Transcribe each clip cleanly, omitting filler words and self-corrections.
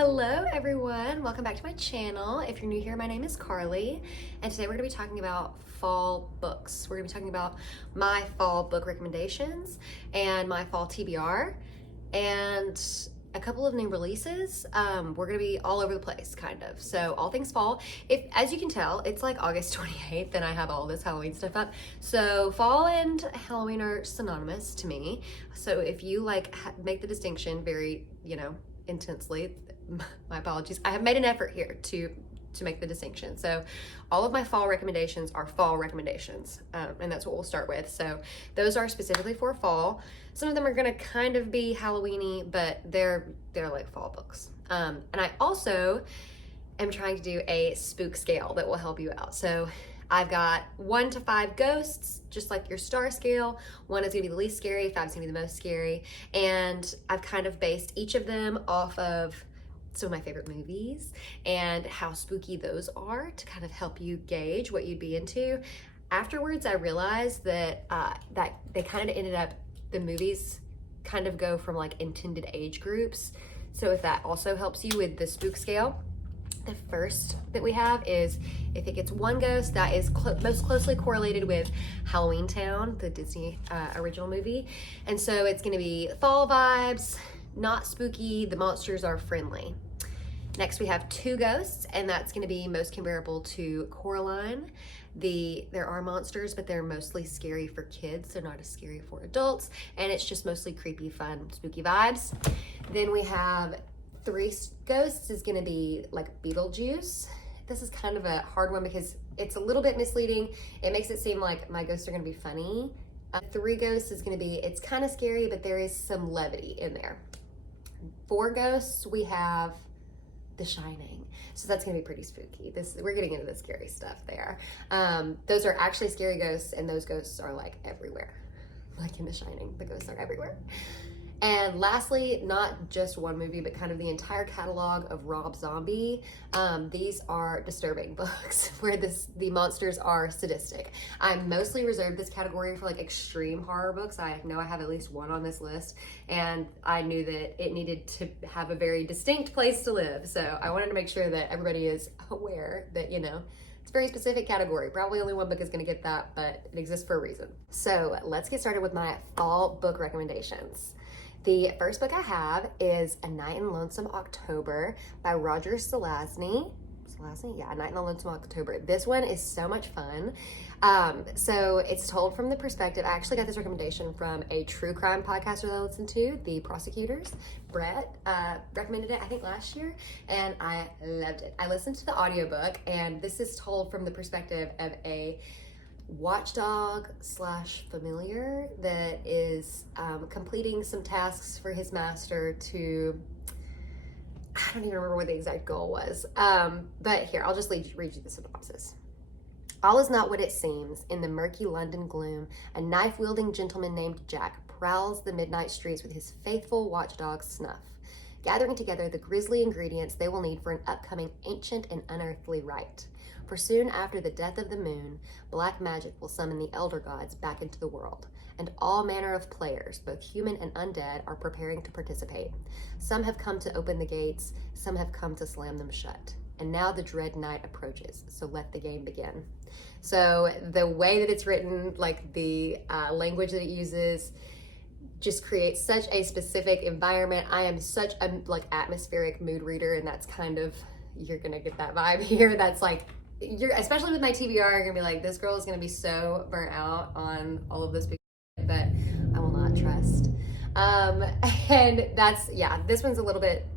Hello everyone, welcome back to my channel. If you're new here, my name is Carly, and today we're going to be talking about fall books. We're going to be talking about my fall book recommendations and my fall TBR and a couple of new releases. We're going to be all over the place, kind of. So all things fall. As you can tell, it's like August 28th and I have all this Halloween stuff up. So fall and Halloween are synonymous to me. So if you make the distinction very, intensely, my apologies. I have made an effort here to make the distinction. So all of my fall recommendations are fall recommendations, and that's what we'll start with. So those are specifically for fall. Some of them are going to kind of be Halloween-y, but they're like fall books. And I also am trying to do a spook scale that will help you out. So I've got 1 to 5 ghosts, just like your star scale. 1 is gonna be the least scary, 5 is gonna be the most scary. And I've kind of based each of them off of some of my favorite movies and how spooky those are to kind of help you gauge what you'd be into. Afterwards, I realized that that they kind of ended up, the movies kind of go from like intended age groups. So if that also helps you with the spook scale, the first that we have is, if it gets 1 ghost, that is most closely correlated with Halloween Town, the Disney original movie. And so it's gonna be fall vibes, not spooky, the monsters are friendly. Next we have 2 ghosts, and that's gonna be most comparable to Coraline. There are monsters, but they're mostly scary for kids. They're not as scary for adults, and it's just mostly creepy, fun, spooky vibes. Then we have 3 ghosts is gonna be like Beetlejuice. This is kind of a hard one because it's a little bit misleading. It makes it seem like my ghosts are gonna be funny. 3 ghosts is gonna be, it's kind of scary, but there is some levity in there. 4 ghosts, we have The Shining. So that's gonna be pretty spooky. We're getting into the scary stuff there. Those are actually scary ghosts, and those ghosts are like everywhere. Like in The Shining, the ghosts are everywhere. And lastly, not just one movie, but kind of the entire catalog of Rob Zombie. These are disturbing books where the monsters are sadistic. I mostly reserved this category for like extreme horror books. I know I have at least 1 on this list, and I knew that it needed to have a very distinct place to live. So I wanted to make sure that everybody is aware that, it's a very specific category. Probably only 1 book is gonna get that, but it exists for a reason. So let's get started with my fall book recommendations. The first book I have is A Night in Lonesome October by Roger Zelazny. Yeah, A Night in Lonesome October. This one is so much fun. So it's told from the perspective, I actually got this recommendation from a true crime podcaster that I listen to, The Prosecutors. Brett recommended it, I think last year, and I loved it. I listened to the audiobook, and this is told from the perspective of a watchdog / familiar that is completing some tasks for his master to, I don't even remember what the exact goal was, but here, I'll just read you the synopsis. All is not what it seems. In the murky London gloom, a knife-wielding gentleman named Jack prowls the midnight streets with his faithful watchdog Snuff, gathering together the grisly ingredients they will need for an upcoming ancient and unearthly rite. For soon after the death of the moon, black magic will summon the elder gods back into the world, and all manner of players, both human and undead, are preparing to participate. Some have come to open the gates, some have come to slam them shut. And now the dread night approaches, so let the game begin. So the way that it's written, like the language that it uses, just creates such a specific environment. I am such a atmospheric mood reader, and that's kind of, you're gonna get that vibe here. That's like, especially with my TBR, you're gonna be like, this girl is gonna be so burnt out on all of this, but I will not trust. And that's, yeah, this one's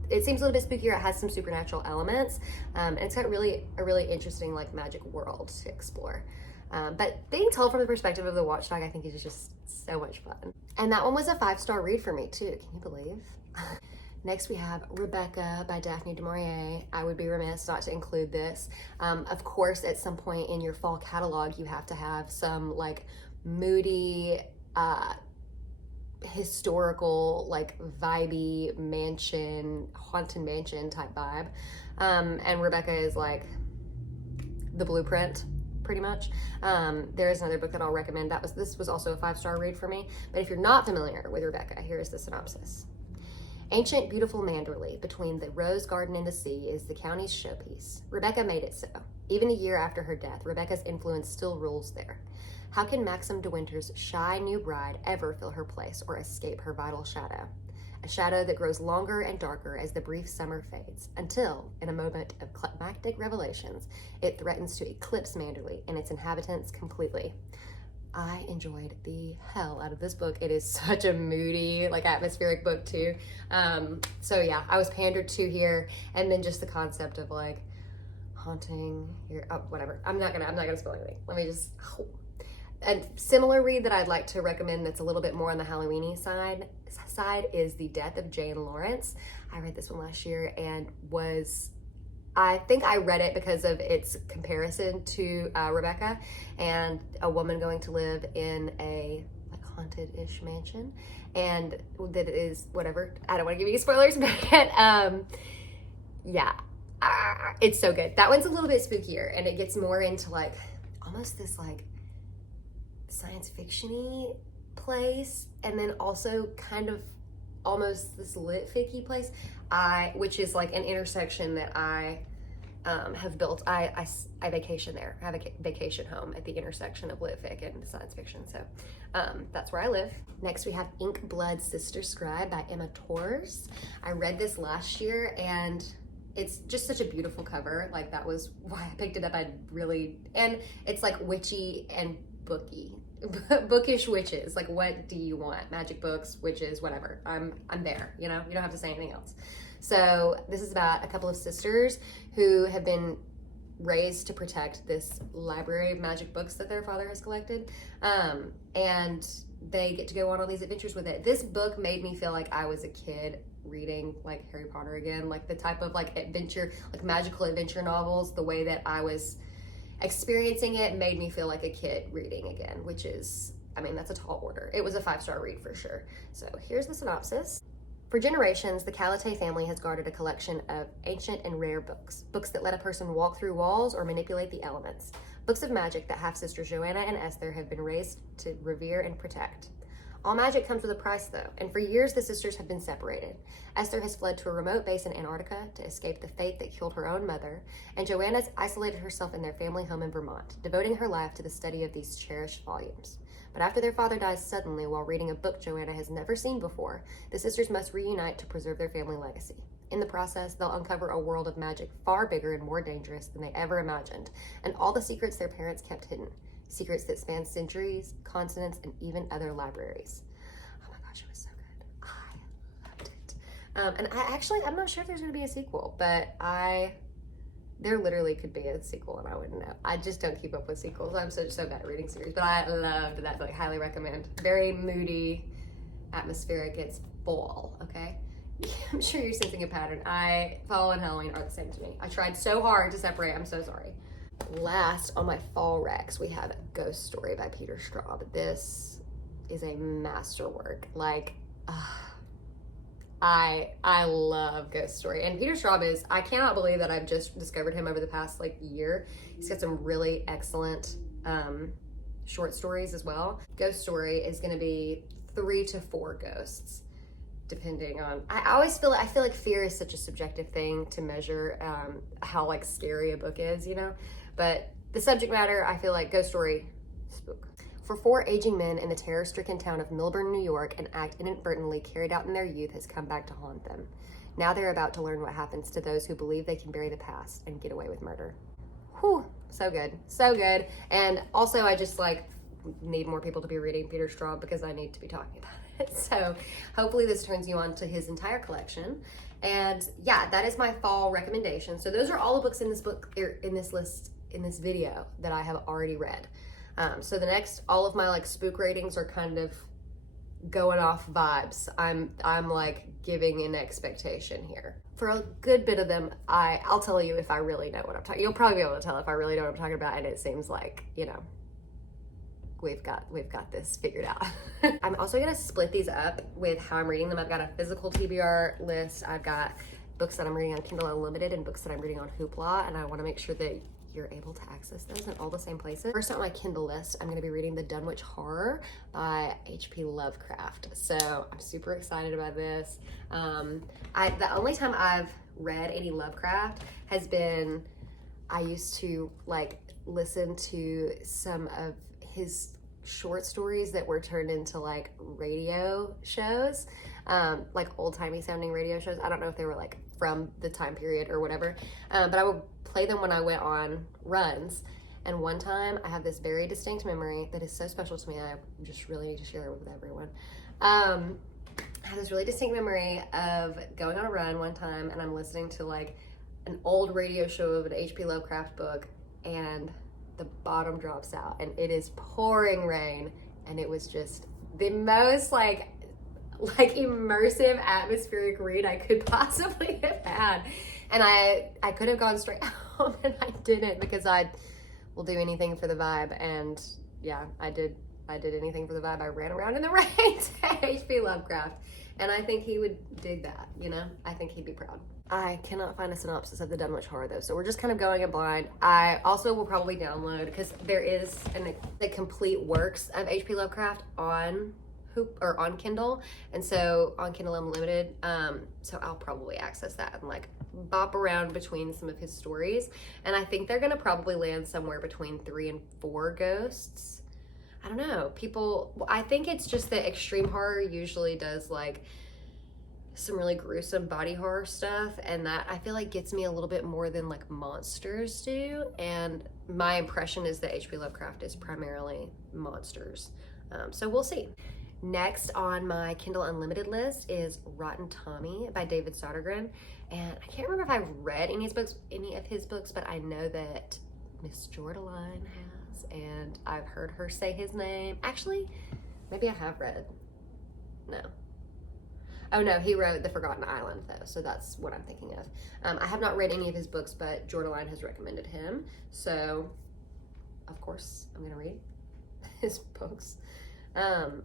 it seems a little bit spookier. It has some supernatural elements, and it's got a really interesting magic world to explore. But being told from the perspective of the watchdog, I think is just so much fun. And that one was a 5-star read for me too, can you believe? Next we have Rebecca by Daphne du Maurier. I would be remiss not to include this. Of course, at some point in your fall catalog, you have to have some moody, historical, vibey mansion, haunted mansion type vibe. And Rebecca is the blueprint, pretty much. There is another book that I'll recommend. This was also a 5-star read for me. But if you're not familiar with Rebecca, here's the synopsis. Ancient, beautiful Manderley, between the rose garden and the sea, is the county's showpiece. Rebecca made it so. Even a year after her death, Rebecca's influence still rules there. How can Maxim de Winter's shy new bride ever fill her place or escape her vital shadow? A shadow that grows longer and darker as the brief summer fades, until, in a moment of climactic revelations, it threatens to eclipse Manderley and its inhabitants completely. I enjoyed the hell out of this book. It is such a moody, like, atmospheric book too. So yeah, I was pandered to here, and then just the concept of like haunting your, oh, whatever. I'm not gonna spoil anything. Let me just. A similar read that I'd like to recommend that's a little bit more on the Halloweeny side is The Death of Jane Lawrence. I read this one last year and I think I read it because of its comparison to Rebecca, and a woman going to live in a like haunted-ish mansion, and that is whatever. I don't want to give you spoilers, but yeah, it's so good. That one's a little bit spookier, and it gets more into like almost this like science fiction-y place, and then also kind of almost this lit ficky place, which is like an intersection that I have built. I vacation there. I have a vacation home at the intersection of lit fic and science fiction, so that's where I live. Next we have Ink Blood Sister Scribe by Emma Torres. I read this last year, and it's just such a beautiful cover. Like, that was why I picked it up. And it's like witchy and booky. Bookish witches. Like, what do you want? Magic books, witches, whatever. I'm there, you know? You don't have to say anything else. So this is about a couple of sisters who have been raised to protect this library of magic books that their father has collected. And they get to go on all these adventures with it. This book made me feel like I was a kid reading like Harry Potter again, like the type of like adventure, like magical adventure novels. The way that I was experiencing it made me feel like a kid reading again, which is, I mean, that's a tall order. It was a 5-star read for sure. So here's the synopsis. For generations, the Calatay family has guarded a collection of ancient and rare books. Books that let a person walk through walls or manipulate the elements. Books of magic that half-sisters Joanna and Esther have been raised to revere and protect. All magic comes with a price, though, and for years the sisters have been separated. Esther has fled to a remote base in Antarctica to escape the fate that killed her own mother, and Joanna's isolated herself in their family home in Vermont, devoting her life to the study of these cherished volumes. But after their father dies suddenly while reading a book Joanna has never seen before, the sisters must reunite to preserve their family legacy. In the process, they'll uncover a world of magic far bigger and more dangerous than they ever imagined, and all the secrets their parents kept hidden. Secrets that span centuries, continents, and even other libraries. Oh my gosh, it was so good. I loved it. And I'm not sure if there's going to be a sequel, but there literally could be a sequel and I wouldn't know. I just don't keep up with sequels. I'm so bad at reading series, but I loved that. Like, highly recommend. Very moody, atmospheric. It's fall, okay? I'm sure you're sensing a pattern. Fall and Halloween are the same to me. I tried so hard to separate. I'm so sorry. Last on my fall recs, we have Ghost Story by Peter Straub. This is a masterwork. Like, I love Ghost Story. And Peter Straub is, I cannot believe that I've just discovered him over the past like year. He's got some really excellent short stories as well. Ghost Story is going to be 3 to 4 ghosts, depending on, I feel like fear is such a subjective thing to measure how like scary a book is, you know? But the subject matter, I feel like Ghost Story, spook. For 4 aging men in the terror-stricken town of Milburn, New York, an act inadvertently carried out in their youth has come back to haunt them. Now they're about to learn what happens to those who believe they can bury the past and get away with murder. Whew, so good, so good. And also I just like need more people to be reading Peter Straub because I need to be talking about it. So hopefully this turns you on to his entire collection. And yeah, that is my fall recommendation. So those are all the books in this book, in this list, in this video that I have already read. So the next, all of my like spook ratings are kind of going off vibes. I'm like giving an expectation here. For a good bit of them, I'll tell you if I really know what I'm talking. You'll probably be able to tell if I really know what I'm talking about, and it seems like, you know, we've got this figured out. I'm also gonna split these up with how I'm reading them. I've got a physical TBR list. I've got books that I'm reading on Kindle Unlimited and books that I'm reading on Hoopla, and I want to make sure that you're able to access those in all the same places. First on my Kindle list, I'm gonna be reading The Dunwich Horror by H.P. Lovecraft. So I'm super excited about this. The only time I've read any Lovecraft has been, I used to like listen to some of his short stories that were turned into like radio shows, like old-timey sounding radio shows. I don't know if they were like from the time period or whatever, but I would play them when I went on runs. And one time I have this very distinct memory that is so special to me, I just really need to share it with everyone. I have this really distinct memory of going on a run one time, and I'm listening to like an old radio show of an H.P. Lovecraft book, and the bottom drops out and it is pouring rain, and it was just the most like immersive atmospheric read I could possibly have had. And I could have gone straight home, and I didn't, because I will do anything for the vibe. And yeah, I did anything for the vibe. I ran around in the rain to H.P. Lovecraft, and I think he would dig that, you know? I think he'd be proud. I cannot find a synopsis of The Dunwich Horror though, so we're just kind of going in blind. I also will probably download, because there is the complete works of H.P. Lovecraft on Kindle, and so on Kindle Unlimited, so I'll probably access that and like bop around between some of his stories. And I think they're gonna probably land somewhere between 3 and 4 ghosts. I don't know, I think it's just that extreme horror usually does like some really gruesome body horror stuff, and that I feel like gets me a little bit more than like monsters do. And my impression is that H.P. Lovecraft is primarily monsters, so we'll see. Next on my Kindle Unlimited list is Rotten Tommy by David Sodergren, and I can't remember if I've read any of his books, but I know that Miss Jordaline has, and I've heard her say his name. Actually, maybe I have read. No. Oh no, he wrote The Forgotten Island though, so that's what I'm thinking of. I have not read any of his books, but Jordaline has recommended him, so of course I'm gonna read his books.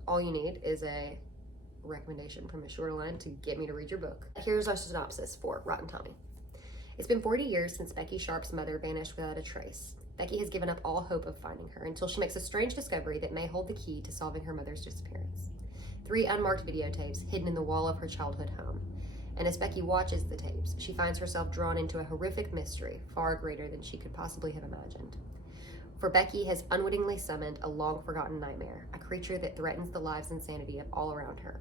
All you need is a recommendation from Miss Jordaline to get me to read your book. Here's our synopsis for Rotten Tommy. It's been 40 years since Becky Sharp's mother vanished without a trace. Becky has given up all hope of finding her until she makes a strange discovery that may hold the key to solving her mother's disappearance. 3 unmarked videotapes hidden in the wall of her childhood home. And as Becky watches the tapes, she finds herself drawn into a horrific mystery far greater than she could possibly have imagined. For Becky has unwittingly summoned a long-forgotten nightmare, a creature that threatens the lives and sanity of all around her.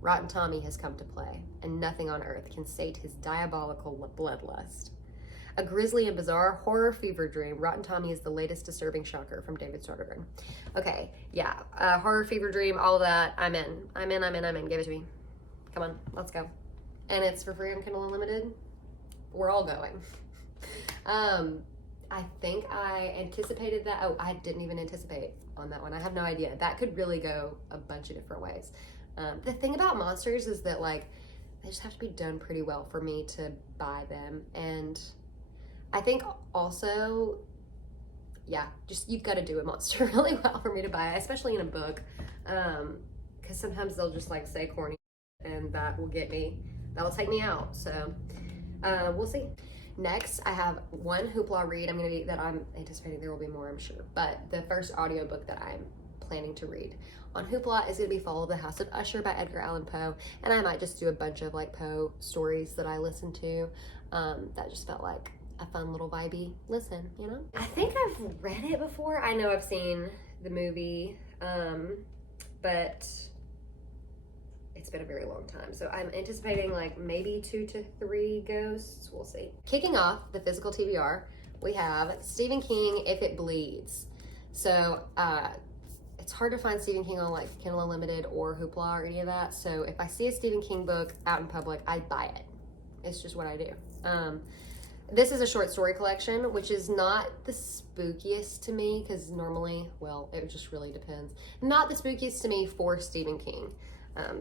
Rotten Tommy has come to play, and nothing on earth can sate his diabolical bloodlust. A grisly and bizarre horror fever dream, Rotten Tommy is the latest disturbing shocker from David Sodergren. Okay, yeah, horror fever dream, all of that, I'm in. Give it to me. Come on, let's go. And it's for free on Kindle Unlimited. We're all going. I think I anticipated that. Oh, I didn't even anticipate on that one. I have no idea. That could really go a bunch of different ways. The thing about monsters is that like they just have to be done pretty well for me to buy them. And I think also, yeah, just you've got to do a monster really well for me to buy it, especially in a book. Because sometimes they'll just like say corny, and that'll take me out. So we'll see. Next, I have one Hoopla read that I'm anticipating there will be more, I'm sure. But the first audiobook that I'm planning to read on Hoopla is going to be Fall of the House of Usher by Edgar Allan Poe. And I might just do a bunch of like Poe stories that I listen to. That just felt like a fun little vibey listen, you know? I think I've read it before. I know I've seen the movie, but it's been a very long time. So I'm anticipating like maybe 2 to 3 ghosts. We'll see. Kicking off the physical TBR, we have Stephen King, If It Bleeds. So it's hard to find Stephen King on like Kindle Unlimited or Hoopla or any of that. So if I see a Stephen King book out in public, I buy it. It's just what I do. This is a short story collection, which is not the spookiest to me because normally, well, it just really depends. Not the spookiest to me for Stephen King.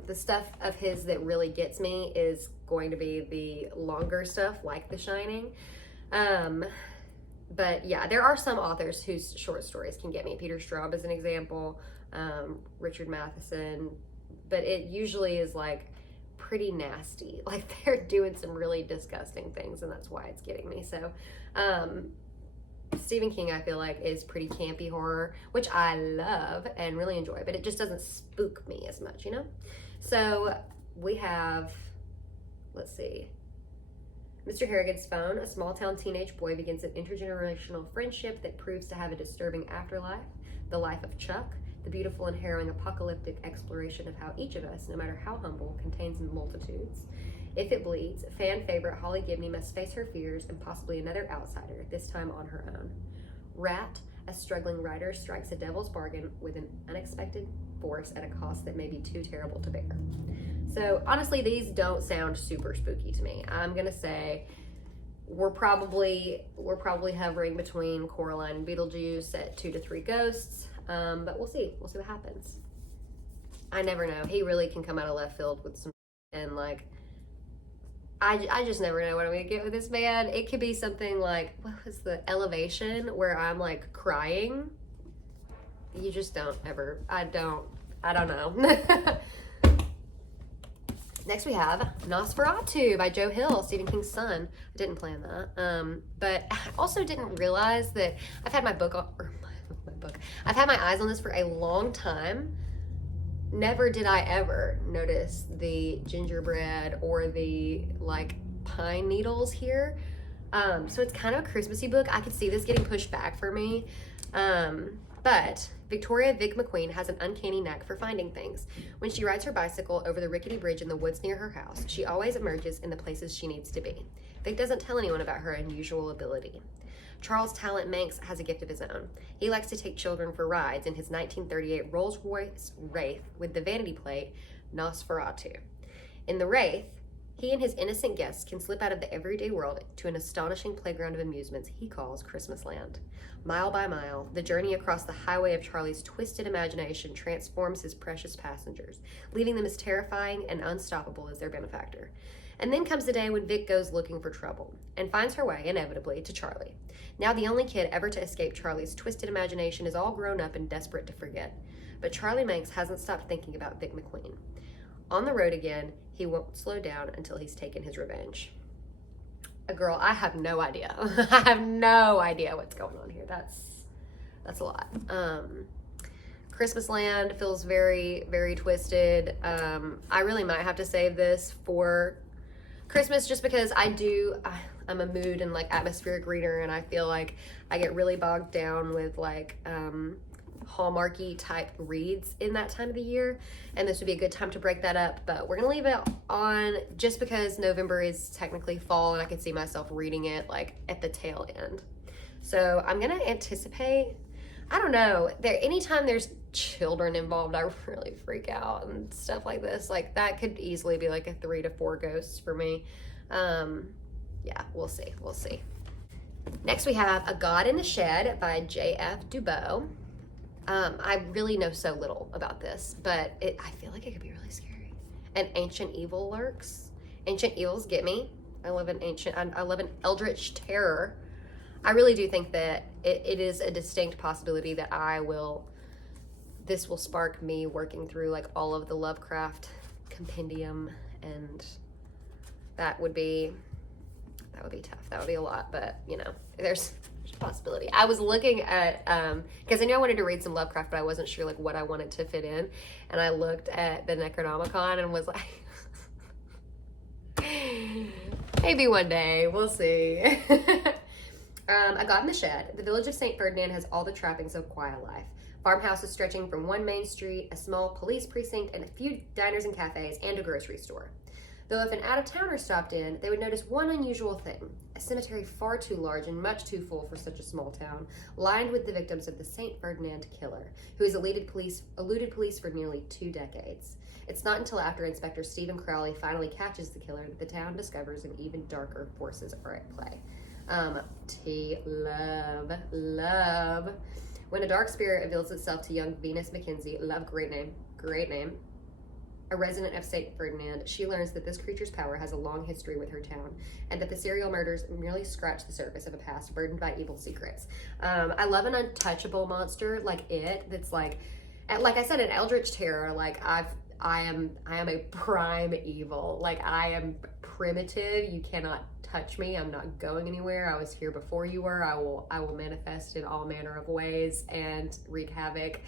The stuff of his that really gets me is going to be the longer stuff like The Shining. But yeah, there are some authors whose short stories can get me. Peter Straub is an example, Richard Matheson, but it usually is like pretty nasty. Like they're doing some really disgusting things, and that's why it's getting me. So Stephen King, I feel like, is pretty campy horror, which I love and really enjoy, but it just doesn't spook me as much, you know? So we have, let's see, Mr. Harrigan's Phone. A small-town teenage boy begins an intergenerational friendship that proves to have a disturbing afterlife. The Life of Chuck, the beautiful and harrowing apocalyptic exploration of how each of us, no matter how humble, contains multitudes. If It Bleeds, fan favorite Holly Gibney must face her fears and possibly another outsider, this time on her own. Rat, a struggling writer strikes a devil's bargain with an unexpected force at a cost that may be too terrible to bear. So honestly, these don't sound super spooky to me. I'm gonna say we're probably hovering between Coraline and Beetlejuice at 2 to 3 ghosts, but we'll see what happens. I never know. He really can come out of left field with some, and like, I just never know what I'm gonna get with this man. It could be something like, what was the Elevation, where I'm like crying. You just don't ever, I don't know. Next we have Nosferatu by Joe Hill, Stephen King's son. I didn't plan that, but I also didn't realize that I've had I've had my eyes on this for a long time. Never did I ever notice the gingerbread or the like pine needles here. So it's kind of a Christmassy book. I could see this getting pushed back for me. But Victoria Vic McQueen has an uncanny knack for finding things. When she rides her bicycle over the rickety bridge in the woods near her house, she always emerges in the places she needs to be. Vic doesn't tell anyone about her unusual ability. Charles Talent Manx has a gift of his own. He likes to take children for rides in his 1938 Rolls-Royce Wraith with the vanity plate Nosferatu. In the Wraith, he and his innocent guests can slip out of the everyday world to an astonishing playground of amusements he calls Christmas Land. Mile by mile, the journey across the highway of Charlie's twisted imagination transforms his precious passengers, leaving them as terrifying and unstoppable as their benefactor. And then comes the day when Vic goes looking for trouble and finds her way, inevitably, to Charlie. Now the only kid ever to escape Charlie's twisted imagination is all grown up and desperate to forget. But Charlie Manx hasn't stopped thinking about Vic McQueen. On the road again, he won't slow down until he's taken his revenge. Girl, I have no idea. I have no idea what's going on here. That's a lot. Christmas Land feels very, very twisted. I really might have to save this for Christmas just because I'm a mood and like atmospheric reader, and I feel like I get really bogged down with like Hallmarky type reads in that time of the year, and this would be a good time to break that up. But we're gonna leave it on just because November is technically fall, and I could see myself reading it like at the tail end. So I'm gonna anticipate, I don't know, anytime there's children involved, I really freak out and stuff like this. Like that could easily be like a 3 to 4 ghosts for me. Yeah, we'll see. Next we have A God in the Shed by J.F. Dubois. I really know so little about this, but I feel like it could be really scary. An ancient evil lurks. Ancient evils get me. I love an eldritch terror. I really do think that it is a distinct possibility that this will spark me working through like all of the Lovecraft compendium, and that would be tough. That would be a lot, but you know, there's a possibility. I was looking at, because I knew I wanted to read some Lovecraft, but I wasn't sure like what I wanted to fit in, and I looked at the Necronomicon and was like, maybe one day, we'll see. A God in the Shed. The village of St. Ferdinand has all the trappings of quiet life. Farmhouses stretching from one main street, a small police precinct, and a few diners and cafes, and a grocery store. Though if an out-of-towner stopped in, they would notice one unusual thing: a cemetery far too large and much too full for such a small town, lined with the victims of the St. Ferdinand killer, who has eluded police for nearly 2 decades. It's not until after Inspector Stephen Crowley finally catches the killer that the town discovers an even darker forces are at play. Love. When a dark spirit reveals itself to young Venus Mackenzie, love, great name, a resident of St. Ferdinand, she learns that this creature's power has a long history with her town, and that the serial murders merely scratch the surface of a past burdened by evil secrets. I love an untouchable monster like it, that's like I said, an eldritch terror. Like I am a prime evil. Like I am primitive. You cannot touch me. I'm not going anywhere. I was here before you were. I will manifest in all manner of ways and wreak havoc.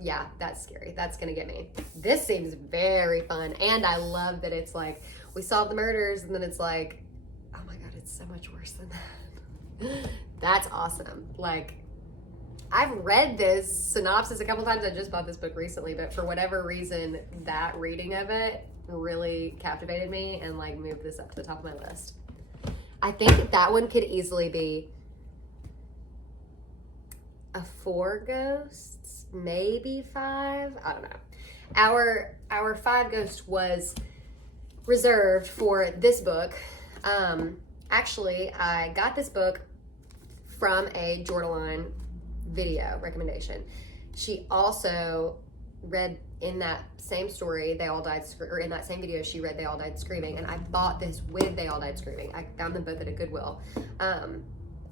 Yeah, that's scary. That's gonna get me. This seems very fun, and I love that it's like we solve the murders, and then it's like, oh my god, it's so much worse than that. That's awesome. Like, I've read this synopsis a couple times. I just bought this book recently, but for whatever reason, that reading of it really captivated me and like moved this up to the top of my list. I think that one could easily be a 4 ghosts, maybe 5. I don't know. Our 5 ghost was reserved for this book. Actually, I got this book from a Jordaline video recommendation. She also read in that same story, They All Died, or in that same video, she read They All Died Screaming, and I bought this with They All Died Screaming. I found them both at a Goodwill.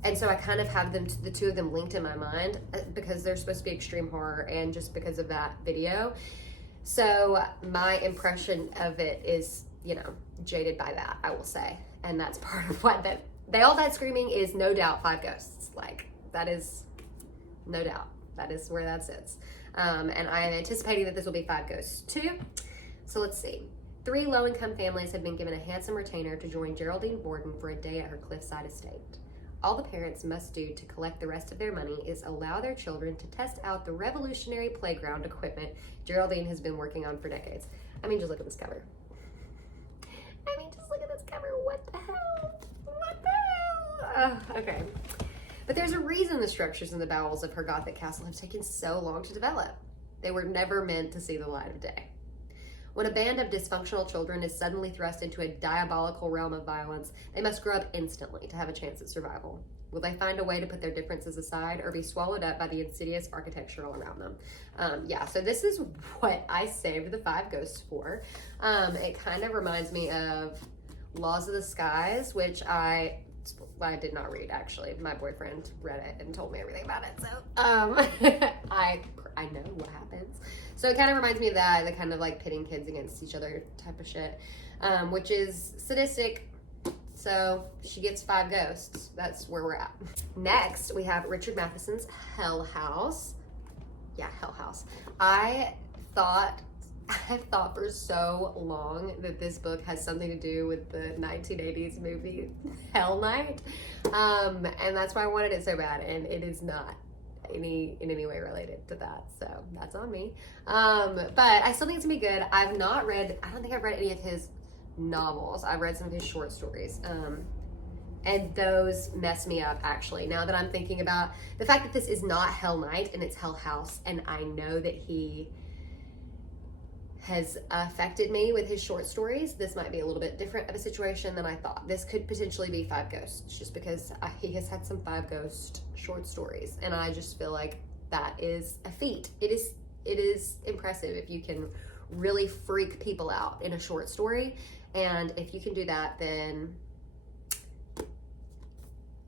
And so I kind of have them, the two of them linked in my mind because they're supposed to be extreme horror and just because of that video. So my impression of it is, you know, jaded by that, I will say. And that's part of what that They All Died Screaming is, no doubt 5 ghosts. Like, that is no doubt. That is where that sits. And I am anticipating that this will be 5 ghosts too. So let's see. 3 low-income families have been given a handsome retainer to join Geraldine Borden for a day at her cliffside estate. All the parents must do to collect the rest of their money is allow their children to test out the revolutionary playground equipment Geraldine has been working on for decades. I mean, just look at this cover. What the hell? What the hell? Okay. But there's a reason the structures and the bowels of her Gothic castle have taken so long to develop. They were never meant to see the light of day. When a band of dysfunctional children is suddenly thrust into a diabolical realm of violence, they must grow up instantly to have a chance at survival. Will they find a way to put their differences aside or be swallowed up by the insidious architecture all around them? Yeah, so this is what I saved the 5 ghosts for. It kind of reminds me of Laws of the Skies, which I did not read, actually. My boyfriend read it and told me everything about it, so I know what happens. So it kind of reminds me of that, the kind of like pitting kids against each other type of shit, which is sadistic. So she gets 5 ghosts. That's where we're at. Next, we have Richard Matheson's Hell House. Yeah, Hell House. I thought for so long that this book has something to do with the 1980s movie Hell Night. And that's why I wanted it so bad. And it is not in any way related to that. So that's on me. But I still think it's gonna be good. I don't think I've read any of his novels. I've read some of his short stories. And those mess me up, actually. Now that I'm thinking about the fact that this is not Hell Night and it's Hell House, and I know that he has affected me with his short stories, this might be a little bit different of a situation than I thought. This could potentially be 5 ghosts, just because he has had some 5 ghost short stories, and I just feel like that is a feat. It is impressive if you can really freak people out in a short story, and if you can do that, then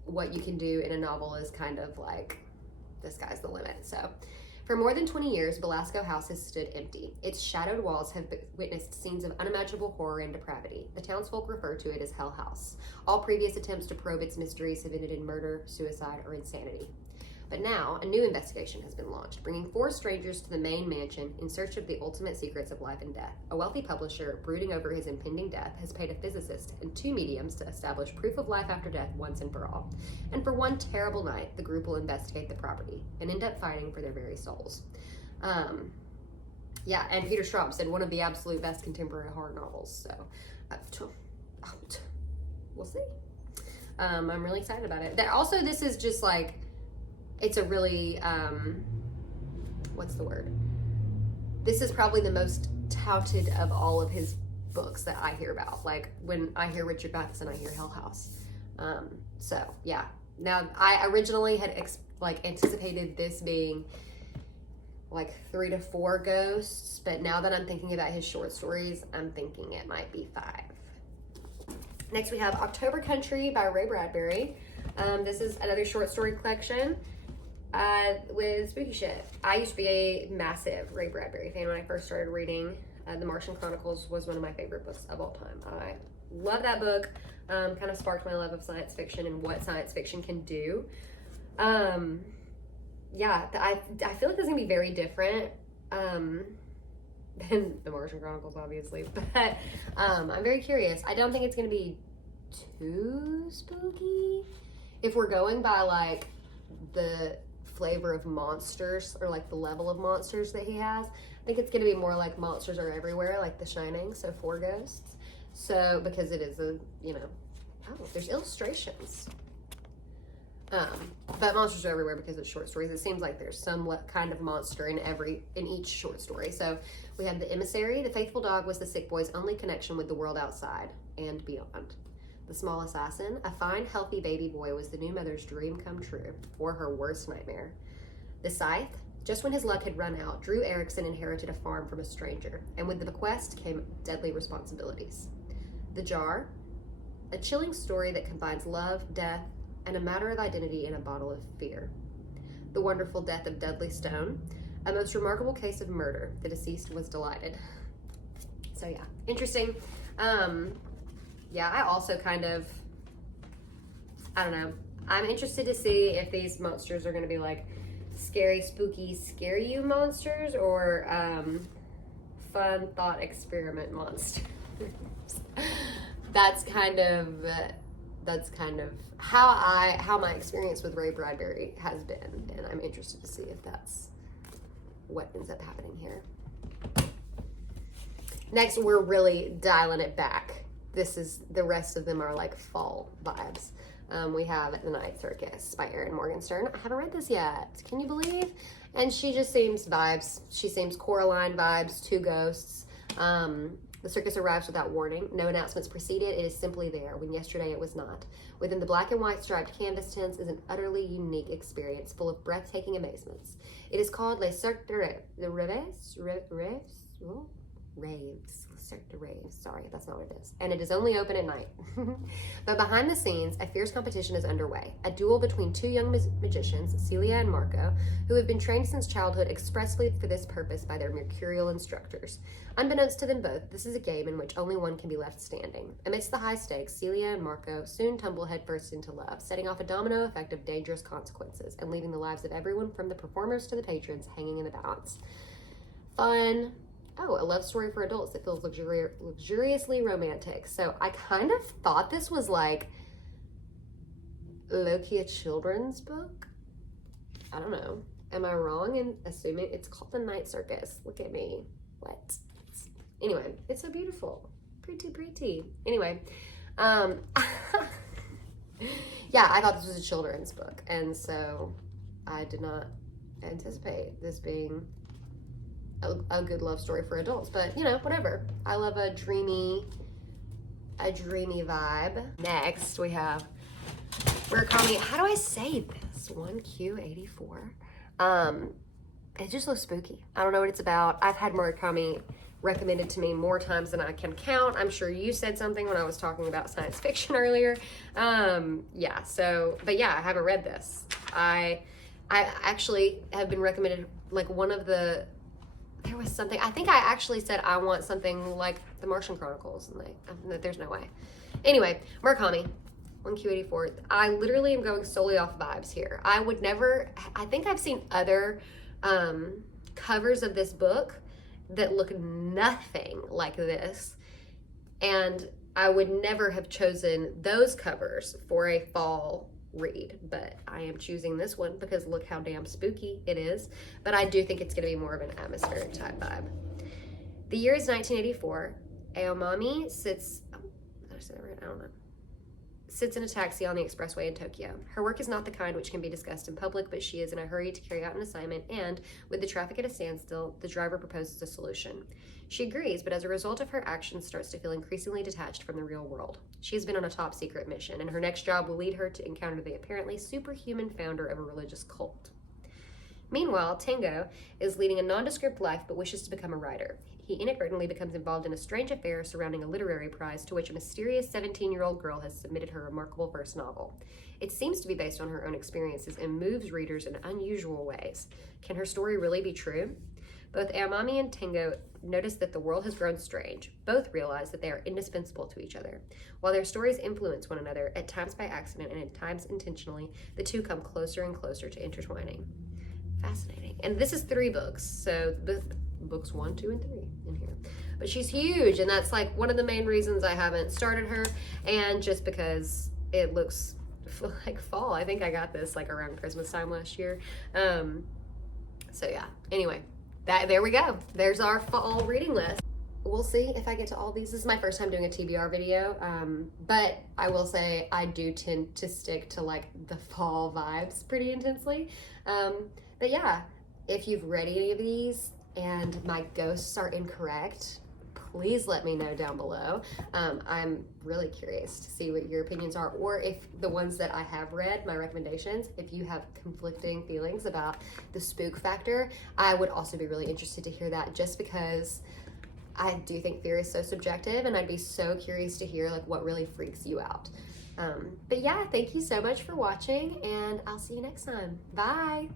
what you can do in a novel is kind of like, the sky's the limit. So for more than 20 years, Belasco House has stood empty. Its shadowed walls have witnessed scenes of unimaginable horror and depravity. The townsfolk refer to it as Hell House. All previous attempts to probe its mysteries have ended in murder, suicide, or insanity. But now, a new investigation has been launched, bringing 4 strangers to the main mansion in search of the ultimate secrets of life and death. A wealthy publisher, brooding over his impending death, has paid a physicist and 2 mediums to establish proof of life after death once and for all. And for one terrible night, the group will investigate the property and end up fighting for their very souls. Yeah, and Peter Straub said one of the absolute best contemporary horror novels, so we'll see. I'm really excited about it. Also, this is just like, it's a really, what's the word? This is probably the most touted of all of his books that I hear about. Like, when I hear Richard Matheson, I hear Hell House. So, yeah. Now, I originally had anticipated this being like 3 to 4 ghosts, but now that I'm thinking about his short stories, I'm thinking it might be 5. Next, we have October Country by Ray Bradbury. This is another short story collection. With spooky shit. I used to be a massive Ray Bradbury fan when I first started reading. The Martian Chronicles was one of my favorite books of all time. I love that book. Kind of sparked my love of science fiction and what science fiction can do. Yeah, I feel like this is gonna be very different than the Martian Chronicles, obviously, but I'm very curious. I don't think it's gonna be too spooky if we're going by like the flavor of monsters or like the level of monsters that he has. I think it's gonna be more like monsters are everywhere, like The Shining, so 4 ghosts. So because it is a, you know, oh, there's illustrations. But monsters are everywhere because it's short stories. It seems like there's some kind of monster in each short story. So we have the emissary. The faithful dog was the sick boy's only connection with the world outside and beyond. The small assassin, a fine, healthy baby boy, was the new mother's dream come true, or her worst nightmare. The scythe, just when his luck had run out, Drew Erickson inherited a farm from a stranger, and with the bequest came deadly responsibilities. The jar, a chilling story that combines love, death, and a matter of identity in a bottle of fear. The wonderful death of Dudley Stone, a most remarkable case of murder. The deceased was delighted. So yeah, interesting. Yeah, I also kind of, I don't know. I'm interested to see if these monsters are going to be like scary, spooky, scare you monsters, or fun thought experiment monsters. That's kind of how my experience with Ray Bradbury has been, and I'm interested to see if that's what ends up happening here. Next, we're really dialing it back. The rest of them are like fall vibes. We have The Night Circus by Erin Morgenstern. I haven't read this yet. Can you believe? And she just seems vibes. She seems Coraline vibes, 2 ghosts. The circus arrives without warning. No announcements precede it. It is simply there, when yesterday it was not. Within the black and white striped canvas tents is an utterly unique experience, full of breathtaking amazements. It is called Les Cirque de Rêves. Raves. Cirque de Raves. Sorry, that's not what it is. And it is only open at night. But behind the scenes, a fierce competition is underway. A duel between 2 young magicians, Celia and Marco, who have been trained since childhood expressly for this purpose by their mercurial instructors. Unbeknownst to them both, this is a game in which only one can be left standing. Amidst the high stakes, Celia and Marco soon tumble headfirst into love, setting off a domino effect of dangerous consequences and leaving the lives of everyone from the performers to the patrons hanging in the balance. Fun. Oh, a love story for adults that feels luxuriously romantic. So I kind of thought this was like low-key a children's book. I don't know. Am I wrong in assuming it's called The Night Circus? Look at me. What? Anyway, it's so beautiful. Pretty. Anyway, yeah, I thought this was a children's book. And so I did not anticipate this being a good love story for adults, but you know, whatever. I love a dreamy vibe. Next, we have Murakami. How do I say this? 1Q84. It just looks spooky. I don't know what it's about. I've had Murakami recommended to me more times than I can count. I'm sure you said something when I was talking about science fiction earlier. Yeah. So, but yeah, I haven't read this. I actually have been recommended like there was something, I think I actually said I want something like the Martian Chronicles, and there's no way. Anyway, Murakami, 1Q84. I literally am going solely off vibes here. I think I've seen other covers of this book that look nothing like this, and I would never have chosen those covers for a fall read, but I am choosing this one because look how damn spooky it is. But I do think it's going to be more of an atmospheric type vibe. The year is 1984. Aomami sits in a taxi on the expressway in Tokyo. Her work is not the kind which can be discussed in public, but she is in a hurry to carry out an assignment, and with the traffic at a standstill, the driver proposes a solution. She agrees, but as a result of her actions, starts to feel increasingly detached from the real world. She has been on a top secret mission, and her next job will lead her to encounter the apparently superhuman founder of a religious cult. Meanwhile, Tango is leading a nondescript life but wishes to become a writer. He inadvertently becomes involved in a strange affair surrounding a literary prize to which a mysterious 17-year-old girl has submitted her remarkable first novel. It seems to be based on her own experiences and moves readers in unusual ways. Can her story really be true? Both Amami and Tango notice that the world has grown strange. Both realize that they are indispensable to each other. While their stories influence one another, at times by accident and at times intentionally, the two come closer and closer to intertwining. Fascinating. And this is 3 books, so the books 1, 2, and 3 in here. But she's huge, and that's like one of the main reasons I haven't started her, and just because it looks like fall. I think I got this like around Christmas time last year. So yeah, anyway, there we go. There's our fall reading list. We'll see if I get to all these. This is my first time doing a TBR video, but I will say I do tend to stick to like the fall vibes pretty intensely. But yeah, if you've read any of these and my ghosts are incorrect, please let me know down below. I'm really curious to see what your opinions are, or if the ones that I have read, my recommendations, if you have conflicting feelings about the spook factor, I would also be really interested to hear that, just because I do think fear is so subjective, and I'd be so curious to hear like what really freaks you out. But yeah, thank you so much for watching, and I'll see you next time. Bye.